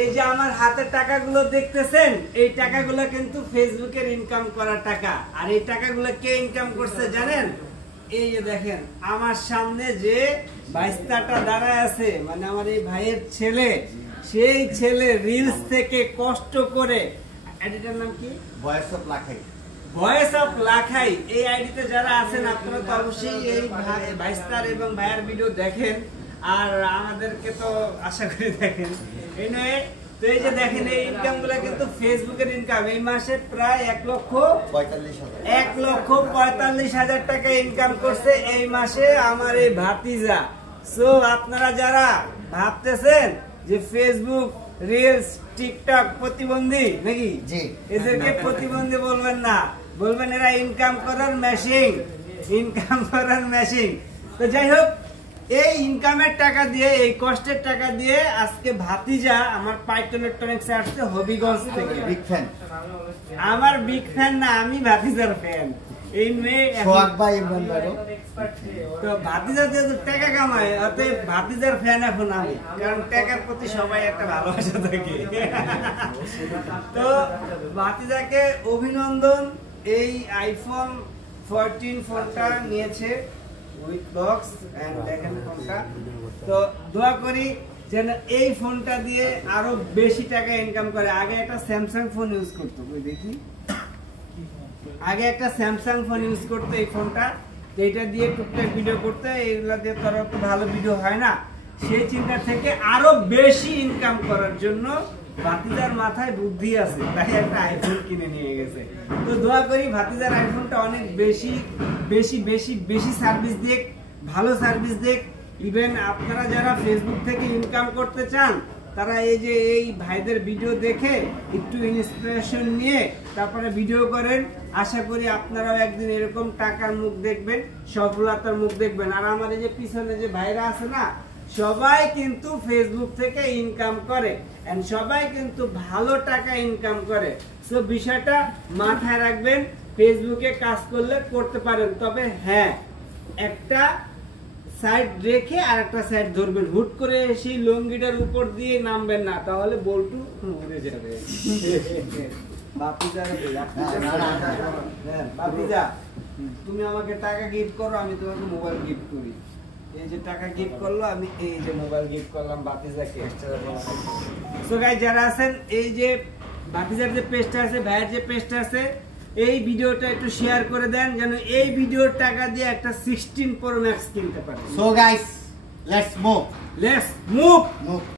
এই যে আমার হাতের টাকাগুলো দেখতেছেন, এই টাকাগুলো কিন্তু ফেসবুকের ইনকাম করা টাকা। আর এই টাকাগুলো কে ইনকাম করছে জানেন? এই যে দেখেন আমার সামনে যে বাইস্তাটা দাঁড়ায় আছে, মানে আমার এই ভাইয়ের ছেলে, সেই ছেলে রিলস থেকে কষ্ট করে, আইডিটার নাম কি? Voice of Lakhai. Voice of Lakhai. এই আইডিতে যারা আছেন আপনারা তো অবশ্যই এই ভাইস্তার এবং ভাইয়ের ভিডিও দেখেন, আর আমাদেরকে তো আশা করি দেখেন। এই নয় তো, এই যে দেখেন এই ইনকাম গুলা কিন্তু ফেসবুকের ইনকাম। এই মাসে প্রায় 1,45,000 টাকা ইনকাম করছে এই মাসে আমার এই ভাতিজা। সো আপনারা যারা ভাবতেছেন যে ফেসবুক রিলস টিকটক প্রতিবন্ধী নাকি, এদেরকে প্রতিবন্ধী বলবেন না, বলবেন এরা ইনকাম করার মেশিন, ইনকাম করার মেশিন। তো যাই হোক, এই ইনকামের টাকা দিয়ে, এই কষ্টের টাকা দিয়ে আজকে ভাতিজা আমার পাইট ইলেকট্রনিক্স আসছে হবিগঞ্জ থেকে। Big fan. আমার বিগ ফ্যান না, আমি ভাতিজার ফ্যান। এই মেয়ে তো ভাতিজা যেহেতু টাকা কামায়, অতএব ভাতিজার ফ্যান এখন আমি, কারণ টাকার প্রতি সবাই একটা ভালোবাসা থাকে। তো ভাতিজাকে অভিনন্দন, এই আইফোন 14 ফোনটা নিয়েছে উইথ বক্স এন্ড দেখেন ফোনটা। তো দোয়া করি যেন এই ফোনটা দিয়ে আরো বেশি টাকা ইনকাম করে। আগে একটা স্যামসাং ফোন ইউজ করতো, দেখি আগে একটা স্যামসাং ফোন ইউজ করতো এই ফোনটা, এইটা দিয়ে টুকটাক ভিডিও করতে, এইগুলা দিয়ে তো আরো ভালো ভিডিও হয় না। সেই চিন্তা থেকে আরো বেশি ইনকাম করার জন্য ভাতিজার মাথায় বুদ্ধি আছে, তাই একটা আইফোন কিনে নিয়ে গেছে। তো দোয়া করি ভাতিজার আইফোনটা অনেক বেশি বেশি বেশি বেশি সার্ভিস দেখ, ভালো সার্ভিস দেখ। ইভেন আপনারা যারা ফেসবুক থেকে ইনকাম করতে চান, তারা এই যে এই ভাইদের ভিডিও দেখে একটু ইন্সপিরেশন নিয়ে তারপরে ভিডিও করেন। আশা করি আপনারাও একদিন এরকম টাকার মুখ দেখবেন, সফলতার মুখ দেখবেন। আর আমার এই যে পিছনে যে ভাইরা আছে না, সবাই কিন্তু ফেসবুক থেকে ইনকাম করে, এন্ড সবাই কিন্তু ভালো টাকা ইনকাম করে। সো বিষয়টা মাথায় রাখবেন, ফেসবুকে কাজ করলে করতে পারেন, তবে হ্যাঁ একটা সাইড রেখে আর একটা সাইড ধরবেন। হুট করে সেই লঙ্গিটার উপর দিয়ে নামবেন না, তাহলে বল্টু উড়ে যাবে। বাপিজা, তুমি আমাকে টাকা গিফট করো, আমি তোমাকে মোবাইল গিফট করি। এই যে টাকা গিফট করলো, আমি এই যে মোবাইল গিফট করলাম বাপিজাকে। সো গাইস, যারা আছেন এই যে বাপিজার যে পেজটা আছে, ভাইয়ের যে পেজটা আছে, এই ভিডিওটা একটু শেয়ার করে দেন, যেন এই ভিডিওর টাকা দিয়ে একটা 16 Pro Max কিনতে পারে। So guys, let's move.